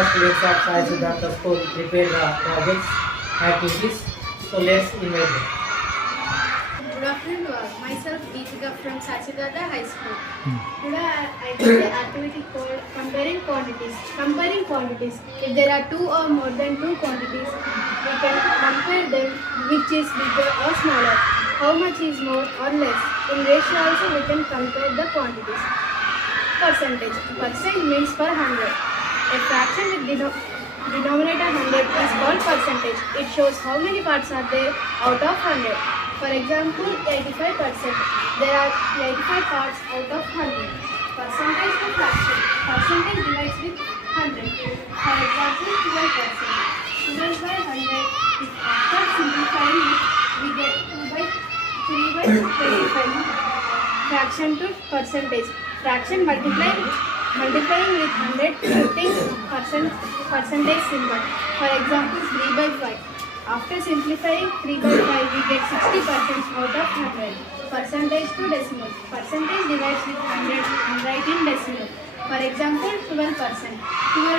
Students of Sai Siddhartha School prepare the projects, activities. So let's invite them. Good afternoon to all. Myself Deepika from Sachidada High School. Today I did the activity called comparing quantities. Comparing quantities. If there are two or more than two quantities, we can compare them which is bigger or smaller. How much is more or less. In ratio also we can compare the quantities. Percentage. Percent means per 100. A fraction with denominator 100 is called percentage. It shows how many parts are there out of 100. For example, 85%. There are 85 parts out of 100. Percentage to fraction. Percentage divides with 100. For example, 12%. 12 by 100 is after simplifying it, we get 2 by 3 by 25. Fraction to percentage. Fraction multiplying with 100 putting percentage symbol. For example, 3 by 5. After simplifying 3 by 5, we get 60% out of 100. Percentage to decimal. Percentage divides with 100 and write in decimal. For example, 12%. 12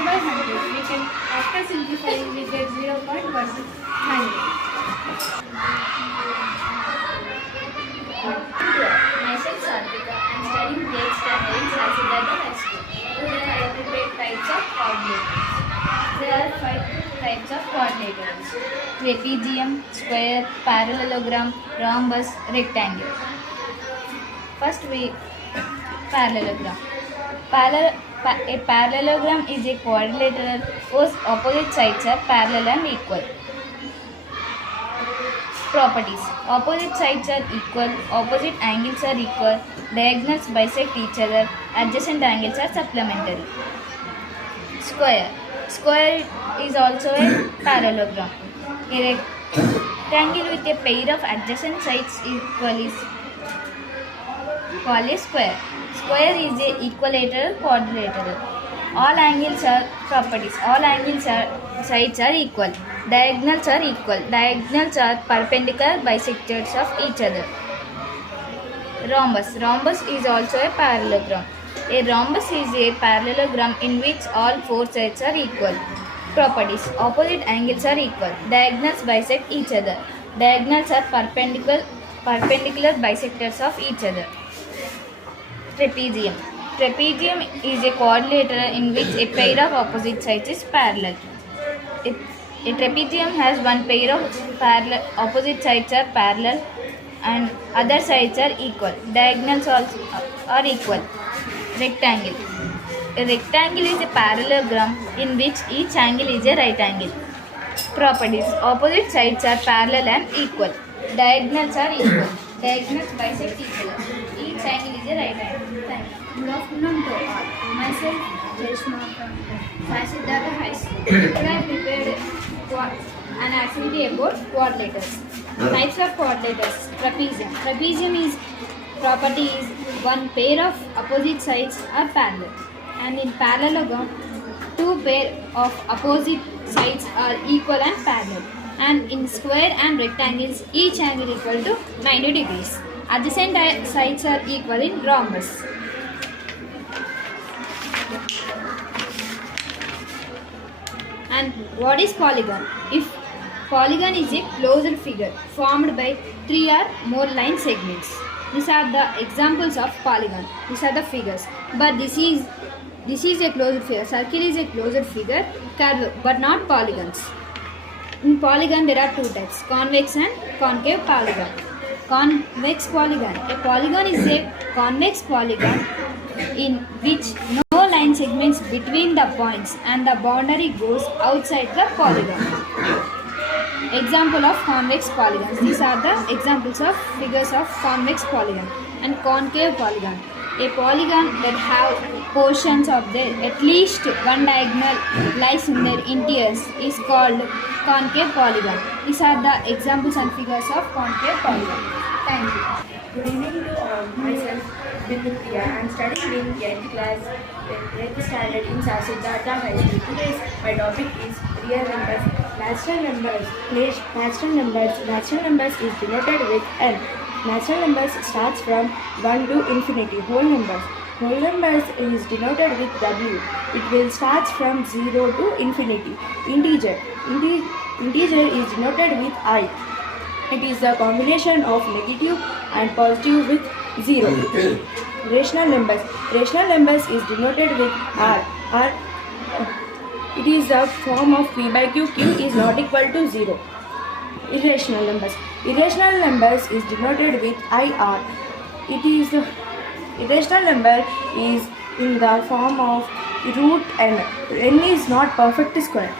by 100. We can, after simplifying, we get 0.100. Myself Sarvika. I am studying 8th standard in Sasiddhartha High School. Today I prepared types of coordinators. There are 5 types of coordinators: trapezium, square, parallelogram, rhombus, rectangle. First parallelogram. A parallelogram is a quadrilateral whose opposite sides are parallel and equal. Properties: opposite sides are equal, opposite angles are equal, diagonals bisect each other, adjacent angles are supplementary. Square. Square is also a parallelogram. A rectangle with a pair of adjacent sides equal is called a square. Square is a equilateral quadrilateral. All angles are properties. All angles sides are equal. Diagonals are equal. Diagonals are perpendicular bisectors of each other. Rhombus. Rhombus is also a parallelogram. A rhombus is a parallelogram in which all 4 sides are equal. Properties: opposite angles are equal. Diagonals bisect each other. Diagonals are perpendicular bisectors of each other. Trapezium. Trapezium is a quadrilateral in which a pair of opposite sides is parallel. A trapezium has one pair of opposite sides are parallel and other sides are equal. Diagonals also are equal. Rectangle. A rectangle is a parallelogram in which each angle is a right angle. Properties: opposite sides are parallel and equal. Diagonals are equal. Diagonals bisect each other. Each angle is a right angle. Thank you. Good afternoon to all. Myself Reshma from Sachidada High School. Today I prepared an activity about quadrilaters. Types of quadrilaters. Trapezium. Trapezium is property is one pair of opposite sides are parallel, and in parallelogram, 2 pair of opposite sides are equal and parallel. And in square and rectangles, each angle equal to 90 degrees. Adjacent sides are equal in rhombus. And what is polygon? If polygon is a closed figure formed by 3 or more line segments. These are the examples of polygon. These are the figures. But this is a closed figure. Circle is a closed figure, curve, but not polygons. In polygon there are 2 types: convex and concave polygon. Convex polygon. A polygon is a convex polygon in which no line segments between the points and the boundary goes outside the polygon. Example of convex polygons. These are the examples of figures of convex polygon. And concave polygon. A polygon that have portions of their at least one diagonal lies in their interiors is called concave polygon. These are the examples and figures of concave polygon. Thank you. Good evening to all. Myself, Bindupriya. I am studying in 8th class, 8th standard in Sasiddhartha High School. Today's my topic is real numbers. Natural numbers. Natural numbers is denoted with n. Natural numbers starts from 1 to infinity. Whole numbers. Whole numbers is denoted with W. It will start from 0 to infinity. Integer. Integer is denoted with I. It is a combination of negative and positive with 0. Rational numbers. Rational numbers is denoted with R. It is a form of P by Q. Q is not equal to 0. Irrational numbers. Irrational numbers is denoted with IR. Irrational number is in the form of root n. N is not perfect square.